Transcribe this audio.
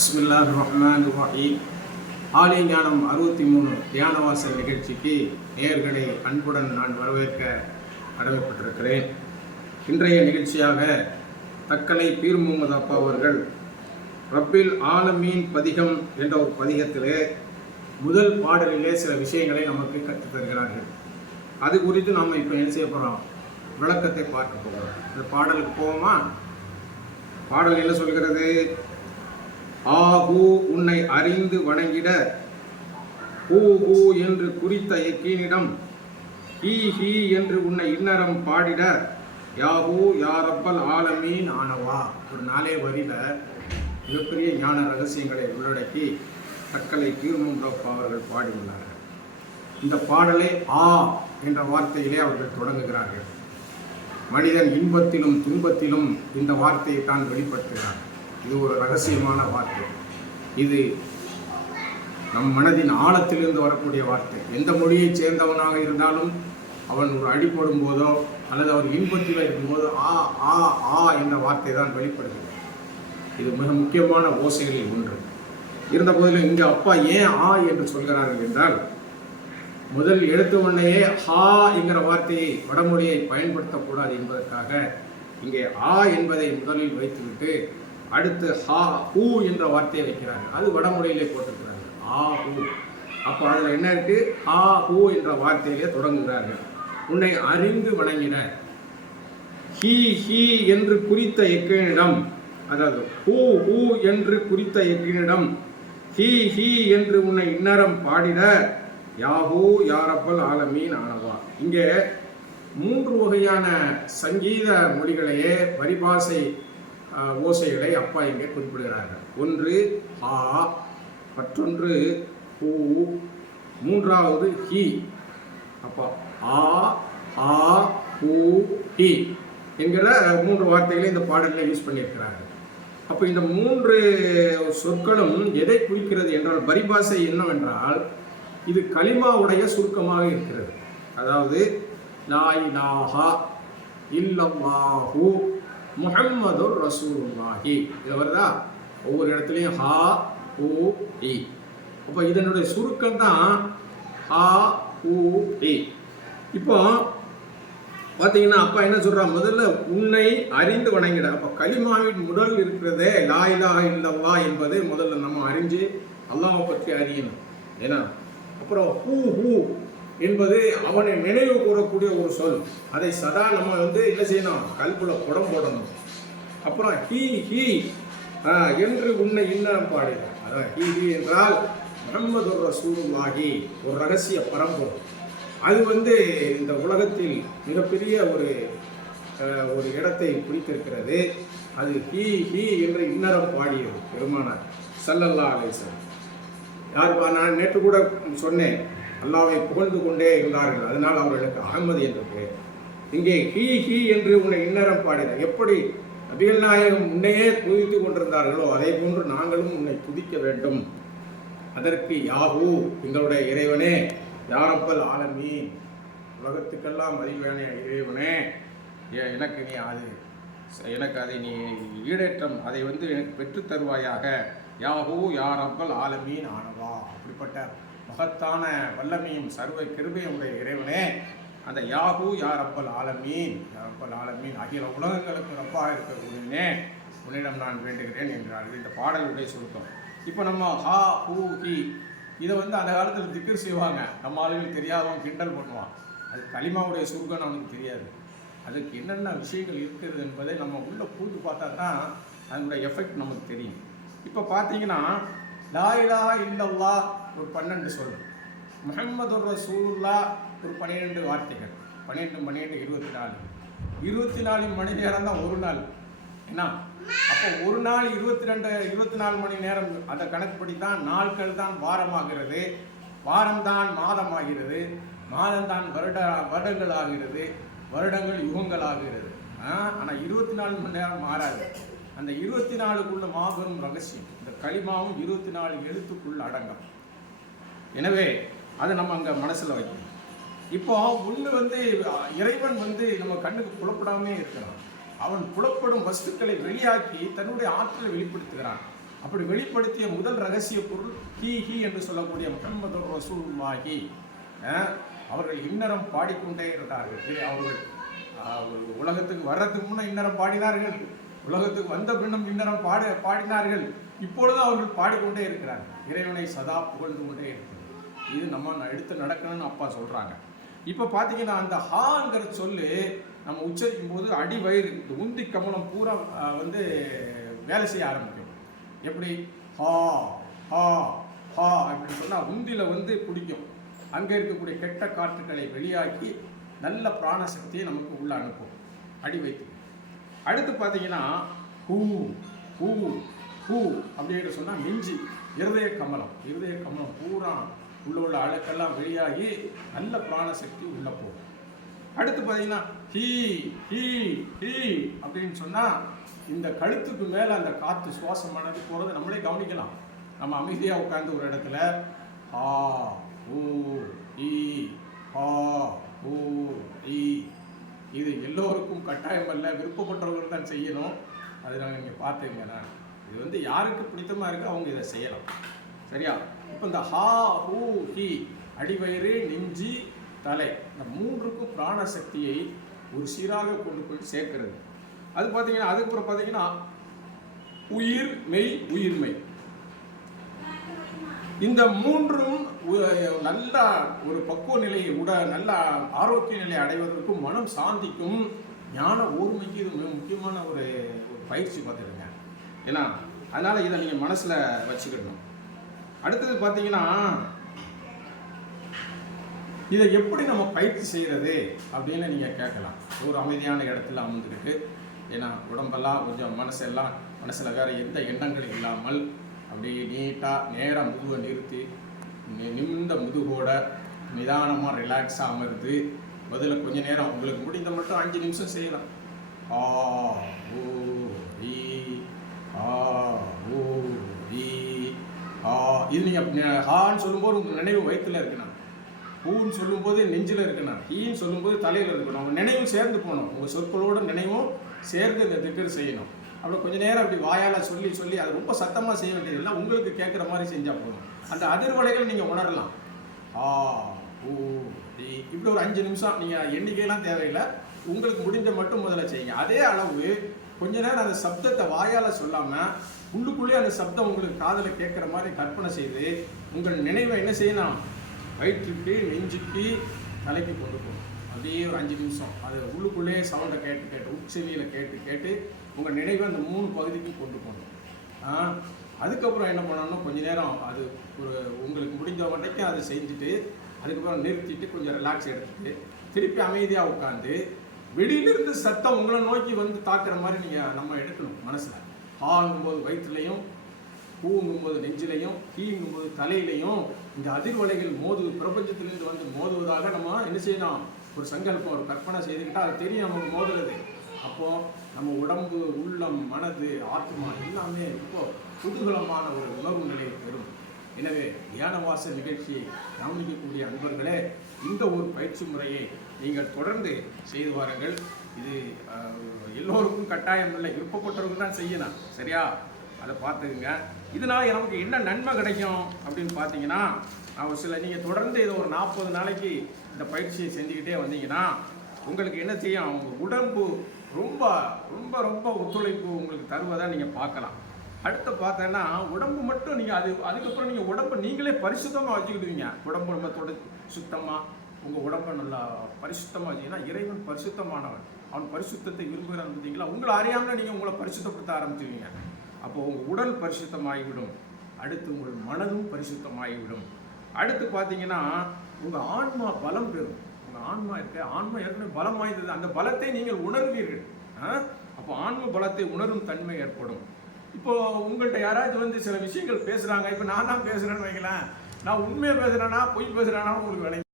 பிஸ்மில்லா ரஹ்மான் ரஹீம் ஆலய ஞானம் அறுபத்தி மூணு தியானவாசல் நிகழ்ச்சிக்கு நேயர்களை அன்புடன் நான் வரவேற்க கடமைப்பட்டிருக்கிறேன். இன்றைய நிகழ்ச்சியாக தக்கலை பீர் முகமது அப்பா அவர்கள் ரப்பில் ஆலமீன் பதிகம் என்ற ஒரு பதிகத்திலே முதல் பாடலிலே சில விஷயங்களை நமக்கு கற்றுத் தருகிறார்கள். அது குறித்து நாம் இப்போ என்ன செய்ய போகிறோம் விளக்கத்தை பார்க்க போகிறோம். இந்த பாடலுக்கு போவோமா? பாடல் என்ன சொல்கிறது? ஆஹூ உன்னை அறிந்து வணங்கிட. ஹூ ஹூ என்று குறித்த எக்கீனிடம் ஹீ ஹீ என்று உன்னை இன்னரம் பாடிட. யாஹூ யாரப்பல் ஆலமீன் ஆனவா. ஒரு நாளே வரியில மிகப்பெரிய ஞான ரகசியங்களை உள்ளடக்கி தக்கலை தீர்முன்றப்பா அவர்கள் பாடியுள்ளார்கள். இந்த பாடலை ஆ என்ற வார்த்தையிலே அவர்கள் தொடங்குகிறார்கள். மனிதன் இன்பத்திலும் துன்பத்திலும் இந்த வார்த்தையை தான் வெளிப்படுத்துகிறார் இது ஒரு ரகசியமான வார்த்தை. இது நம் மனதின் ஆழத்திலிருந்து வரக்கூடிய வார்த்தை. எந்த மொழியைச் சேர்ந்தவனாக இருந்தாலும் அவன் ஒரு அடிப்படும் போதோ அல்லது அவர் இன்பத்தில் இருக்கும்போது ஆ ஆ ஆ என்ற வார்த்தை தான் வெளிப்படுகிறது. இது மிக முக்கியமான ஓசைகளில் ஒன்று. இருந்த போதிலும் இங்கு அப்பா ஏன் ஆ என்று சொல்கிறார்கள் என்றால் முதல் எடுத்த உடனேயே ஹா என்கிற வார்த்தையை வடமொழியை பயன்படுத்தக்கூடாது என்பதற்காக இங்கே ஆ என்பதை முதலில் வைத்துவிட்டு அடுத்து ஹா ஹூ என்ற வார்த்தையை வைக்கிறாங்க. அது வடமொழியிலே போட்டிருக்கிறாங்க. ஆ ஹூ. அப்போ அதில் என்ன இருக்கு? ஹா ஹூ என்ற வார்த்தையிலே தொடங்குகிறார்கள். உன்னை அறிந்து வணங்கின. ஹீ ஹீ என்று குறித்த எக்கனிடம் அதாவது ஹூ ஹூ என்று குறித்த எக்கனிடம் ஹீ ஹீ என்று உன்னை இன்னரம் பாடிட யாஹூ யாரப்பல் ஆலமீன் ஆனவா. இங்கே மூன்று வகையான சங்கீத மொழிகளையே பரிபாசை ஓசைகளை அப்பா இங்கே குறிப்பிடுகிறார்கள். ஒன்று ஆ மற்றொன்று ஊ மூன்றாவது ஹி. அப்போ ஆ ஆ ஊ ஹி என்கிற மூன்று வார்த்தைகளை இந்த பாடலில் யூஸ் பண்ணியிருக்கிறார்கள். அப்போ இந்த மூன்று சொற்களும் எதை குறிக்கிறது என்றால் பரிபாசை என்னவென்றால் இது கலிமாவுடைய சுருக்கமாக இருக்கிறது. அதாவது லா இலாஹா இல்லல்லாஹு முஹம்மதுர் ரசூலுல்லாஹி. இது வருதா? ஒவ்வொரு இடத்துலையும் ஹா ஊ இ. அப்போ இதனுடைய சுருக்கம் தான் ஹா ஹூ இ. இப்போ பார்த்தீங்கன்னா அப்பா என்ன சொல்கிறா முதல்ல உன்னை அறிந்து வணங்கிட. அப்போ கலிமாவின் முதல் இருக்கிறதே லா இலாஹா இல்லல்லா என்பது முதல்ல நம்ம அறிஞ்சு அல்லாவை பற்றி அறியணும். ஏன்னா அப்புறம் ஹூ ஹூ. என்பது அவனை நினைவு கூறக்கூடிய ஒரு சொல். அதை சதா நம்ம வந்து என்ன செய்யணும்? கல்புல குடம் போடணும். அப்புறம் ஹீ ஹீ என்று உன்னை இன்னும் பாடின அதான் ஹீ ஹீ என்றால் முகமது ரசூலுல்லாஹி ஒரு ரகசிய பரம்பொருள் அது வந்து இந்த உலகத்தில் மிகப்பெரிய ஒரு ஒரு இடத்தை பிடித்திருக்கிறது. அது ஹீ ஹீ என்று இன்னரம் பாடியது பெருமானார். சல்லல்லா அலேசன் யார் நான் நேற்று கூட சொன்னேன். அல்லாவை புகழ்ந்து கொண்டே இருந்தார்கள். அதனால் அவர்களுக்கு அகமது என்று பெயர். இங்கே ஹி ஹி என்று உன்னை இன்னரம் பாடினார் எப்படி நபிகள் நாயகம் உன்னையே துதித்து கொண்டிருந்தார்களோ அதே போன்று நாங்களும் உன்னை துதிக்க வேண்டும். அதற்கு யாஹூ எங்களுடைய இறைவனே யாரப்பல் ஆலமீன். உலகத்துக்கெல்லாம் மதிவான இறைவனே எனக்கு நீ அது எனக்கு அதை நீ ஈடேற்றம் அதை வந்து எனக்கு பெற்றுத்தருவாயாக யாஹூ யாரப்பல் ஆலமீன் ஆனவா அப்படிப்பட்ட மகத்தான வல்லமையும் சர்வ கிருபையும் உடைய இறைவனே அந்த யாஹூ யாரப்பல் ஆலமீன்? யாரப்பல் ஆலமீன்? அகில உலகங்களுக்கு ரப்பாக இருக்கக்கூடியனே உன்னிடம் நான் வேண்டுகிறேன் என்றார்கள் இந்த பாடலுடைய சுருக்கம். இப்போ நம்ம ஹா ஹூ ஹி இதை வந்து அந்த காலத்தில் திக்கர் செய்வாங்க. நம்ம ஆளுகள் தெரியாதவன் கிண்டல் பண்ணுவான். அது களிமாவுடைய சுருக்கம் நமக்கு தெரியாது. அதுக்கு என்னென்ன விஷயங்கள் இருக்கிறது என்பதை நம்ம உள்ளே பூந்து பார்த்தா தான் அதனுடைய எஃபெக்ட் நமக்கு தெரியும். இப்போ பார்த்தீங்கன்னா லா இல்லல்லா ஒரு பன்னெண்டு சொல் முகமது ரசூலுல்லா ஒரு பன்னிரெண்டு வார்த்தைகள். பன்னிரெண்டு பன்னிரெண்டு இருபத்தி நாலு இருபத்தி நாலு மணி நேரம் தான் ஒரு நாள். என்ன? அப்போ ஒரு நாள் இருபத்தி ரெண்டு இருபத்தி நாலு மணி நேரம் அந்த கணக்குப்படி தான் நாட்கள் தான் வாரமாகிறது. வாரம்தான் மாதமாகிறது. மாதம் தான் வருட வருடங்கள் ஆகிறது வருடங்கள் யுகங்கள் ஆகிறது ஆனால் இருபத்தி நாலு மணி நேரம் மாறாது. அந்த இருபத்தி நாலுக்குள்ள மாபெரும் ரகசியம். இந்த களிமாவும் இருபத்தி நாலு எழுத்துக்குள் அடங்கும். எனவே அதை நம்ம அங்கே மனசில் வைக்கணும். இப்போ ஒன்று வந்து இறைவன் வந்து நம்ம கண்ணுக்கு புலப்படாமே இருக்கிறான். அவன் புலப்படும் வஸ்துக்களை வெளியாக்கி தன்னுடைய ஆற்றலை வெளிப்படுத்துகிறான். அப்படி வெளிப்படுத்திய முதல் ரகசிய பொருள் ஹி ஹி என்று சொல்லக்கூடிய முகமது ரசூல்லாஹி அவர்கள் இன்னரம் பாடிக்கொண்டே இருந்தார்கள். அவர்கள் உலகத்துக்கு வர்றதுக்கு முன்னே இன்னரம் பாடினார்கள். உலகத்துக்கு வந்த பின்னும் இன்னரம் பாடு பாடினார்கள். இப்பொழுதும் அவர்கள் பாடிக்கொண்டே இருக்கிறார்கள். இறைவனை சதா புகழ்ந்து கொண்டே இருக்கிறார்கள். இது நம்ம எடுத்து நடக்கணும்னு அப்பா சொல்கிறாங்க இப்போ பார்த்தீங்கன்னா அந்த ஹாங்கிற சொல்லு நம்ம உச்சரிக்கும் போது அடி வயிறு இந்த உந்தி கமலம் பூரா வந்து வேலை செய்ய ஆரம்பிக்கும். எப்படி? ஹா ஹா ஹா அப்படின்னு சொன்னால் உந்தியில் வந்து பிடிக்கும். அங்கே இருக்கக்கூடிய கெட்ட காற்றுகளை வெளியாக்கி நல்ல பிராணசக்தியை நமக்கு உள்ள அனுப்பும். அடி வைத்து அடுத்து பார்த்தீங்கன்னா ஹூ ஹூ ஹூ அப்படின்னு சொன்னால் மிஞ்சி இருதய கமலம். இருதய கமலம் பூரா உள்ள உள்ள அழுக்கெல்லாம் வெளியாகி நல்ல பிராணசக்தி உள்ள போகும். அடுத்து பார்த்தீங்கன்னா ஹீ ஹீ ஹீ அப்படின்னு சொன்னால் இந்த கழுத்துக்கு மேலே அந்த காற்று சுவாசமானது போகிறத நம்மளே கவனிக்கலாம். நம்ம அமைதியாக உட்காந்து ஒரு இடத்துல ஹா ஊ ஈ ஹா ஊ ஈ. இது எல்லோருக்கும் கட்டாயம் அல்ல விருப்பப்பட்டவர்கள் தான் செய்யணும். அது நாங்கள் இங்கே பார்த்துங்க நான். இது வந்து யாருக்கு பிடித்தமாக இருக்கோ அவங்க இதை செய்யலாம். சரியா? இப்போ இந்த ஹா ஹூ ஹி அடிவயிறு நெஞ்சி தலை இந்த மூன்றுக்கும் பிராண சக்தியை ஒரு சீராக கொண்டு போய் சேர்க்கிறது. அது பார்த்தீங்கன்னா அதுக்கப்புறம் பார்த்தீங்கன்னா உயிர் மெய் உயிர்மை. இந்த மூன்றும் நல்ல ஒரு பக்குவ நிலையை உட நல்ல ஆரோக்கிய நிலையை அடைவதற்கும் மனம் சாந்திக்கும் ஞான ஓர்மைக்கு இது மிக முக்கியமான ஒரு ஒரு பயிற்சி பார்த்துருங்க ஏன்னா அதனால் இதை நீங்கள் மனசில் வச்சுக்கிடணும் அடுத்தது பார்த்தீங்கன்னா இதை எப்படி நம்ம பயிற்சி செய்கிறது அப்படின்னு நீங்கள் கேட்கலாம். ஒரு அமைதியான இடத்துல அமர்ந்துக்கிட்டு ஏன்னா உடம்பெல்லாம் கொஞ்சம் மனசெல்லாம் மனசில் வேறு எந்த எண்ணங்கள் இல்லாமல் அப்படியே நீட்டாக நேராக முதுவை நிறுத்தி நி- நிமிர்ந்த முதுகோட நிதானமாக ரிலாக்ஸாக அமர்ந்து முதல்ல கொஞ்சம் நேரம் உங்களுக்கு முடிந்த மட்டும் அஞ்சு நிமிஷம் செய்யலாம். ஆ ஓ ஈ ஆ ஓ ஈ ஆ இது நீங்கள் ஹான்னு சொல்லும்போது உங்கள் நினைவு வயிற்றுல இருக்குண்ணா பூன்னு சொல்லும்போது நெஞ்சில் இருக்கணும். ஈன்னு சொல்லும்போது தலையில் இருக்கணும். உங்கள் நினைவும் சேர்ந்து போகணும். உங்கள் சொற்களோட நினைவும் சேர்ந்து இந்த திக்கர் செய்யணும். அப்புறம் கொஞ்சம் நேரம் அப்படி வாயால் சொல்லி சொல்லி அது ரொம்ப சத்தமாக செய்ய வேண்டியதில்லை. உங்களுக்கு கேட்குற மாதிரி செஞ்சால் போதும். அந்த அதிர்வலைகள் நீங்கள் உணரலாம். ஆ ஊ இப்படி ஒரு அஞ்சு நிமிஷம் நீங்கள் எண்ணிக்கையெல்லாம் தேவையில்லை. உங்களுக்கு முடிஞ்ச மட்டும் முதல்ல செய்யுங்க. அதே அளவு கொஞ்ச நேரம் அந்த சப்தத்தை வாயால் சொல்லாமல் உள்ளுக்குள்ளே அந்த சப்தம் உங்களுக்கு காதில் கேட்குற மாதிரி கற்பனை செய்து உங்கள் நினைவை என்ன செய்யணும் வயிற்றுக்கு நெஞ்சுக்கு தலைக்கு கொண்டு போகணும் அப்படியே ஒரு அஞ்சு நிமிஷம். அது உள்ளுக்குள்ளேயே சவுண்டை கேட்டு கேட்டு உட்செவியில் கேட்டு கேட்டு உங்கள் நினைவை அந்த மூணு பகுதிக்கு கொண்டு போகணும். அதுக்கப்புறம் என்ன பண்ணணும்னா கொஞ்ச நேரம் அது ஒரு உங்களுக்கு முடிஞ்ச வரைக்கும் அதை செஞ்சுட்டு அதுக்கப்புறம் நிறுத்திட்டு கொஞ்சம் ரிலாக்ஸ் எடுத்துட்டு திருப்பி அமைதியாக உட்காந்து வெளியிலிருந்து சத்தம் உங்களை நோக்கி வந்து தாக்குற மாதிரி நீங்கள் நம்ம எடுக்கணும் மனசில். ஹாங்கும்போது வயிற்றுலையும் பூங்கும்போது நெஞ்சிலையும் கீங்கும்போது தலையிலையும் இந்த அதிர்வலைகள் மோது பிரபஞ்சத்திலிருந்து வந்து மோதுவதாக நம்ம என்ன செய்யலாம்? ஒரு சங்கல்பம் ஒரு கற்பனை செய்துக்கிட்டால் அது தெரியும் நமக்கு மோதுறது. அப்போ நம்ம உடம்பு உள்ளம் மனது ஆத்மா எல்லாமே இப்போ குதூகலமான ஒரு உணர்வு நிலையை பெறும். எனவே தியானவாச நிகழ்ச்சியை கவனிக்கக்கூடிய அன்பர்களே இந்த ஒரு பயிற்சி முறையை நீங்கள் தொடர்ந்து செய்து வாருங்கள். இது எல்லோருக்கும் கட்டாயம் இல்லை. விருப்பப்பட்டவர்கள் தான் செய்யணும். சரியா? அதை பார்த்துக்குங்க. இதனால் நமக்கு என்ன நன்மை கிடைக்கும் அப்படின்னு பார்த்தீங்கன்னா நான் ஒரு சில நீங்கள் தொடர்ந்து இதை ஒரு நாற்பது நாளைக்கு இந்த பயிற்சியை செஞ்சுக்கிட்டே வந்தீங்கன்னா உங்களுக்கு என்ன செய்யும்? அவங்க உடம்பு ரொம்ப ரொம்ப ரொம்ப ஒத்துழைப்பு உங்களுக்கு தருவதை நீங்கள் பார்க்கலாம். அடுத்து பார்த்தேன்னா உடம்பு மட்டும் நீங்கள் அது அதுக்கப்புறம் நீங்கள் உடம்பை நீங்களே பரிசுத்தமாக வச்சுக்கிடுவீங்க. உடம்பு நம்ம தொட சுத்தமாக உங்கள் உடம்பை நல்லா பரிசுத்தமாக வச்சிங்கன்னா இறைவன் பரிசுத்தமானவன். அவன் பரிசுத்தத்தை விரும்புகிறான் பார்த்தீங்களா உங்களை அறியாமல் நீங்கள் உங்களை பரிசுத்தப்படுத்த ஆரம்பிச்சுவீங்க அப்போ உங்கள் உடல் பரிசுத்தமாகிவிடும். அடுத்து உங்கள் மனதும் பரிசுத்தமாகிவிடும். அடுத்து பார்த்தீங்கன்னா உங்கள் ஆன்மா பலம் பெறும். உங்கள் ஆன்மா இருக்க ஆன்மா ஏற்கனவே பலம் வாய்ந்தது. அந்த பலத்தை நீங்கள் உணர்வீர்கள். அப்போ ஆன்ம பலத்தை உணரும் தன்மை ஏற்படும். இப்போ உங்கள்கிட்ட யாராச்சும் வந்து சில விஷயங்கள் பேசுகிறாங்க இப்போ நான் தான் பேசுகிறேன்னு வைங்களேன். நான் உண்மையை பேசுகிறேன்னா பொய் பேசுகிறேன்னா உங்களுக்கு விளங்கி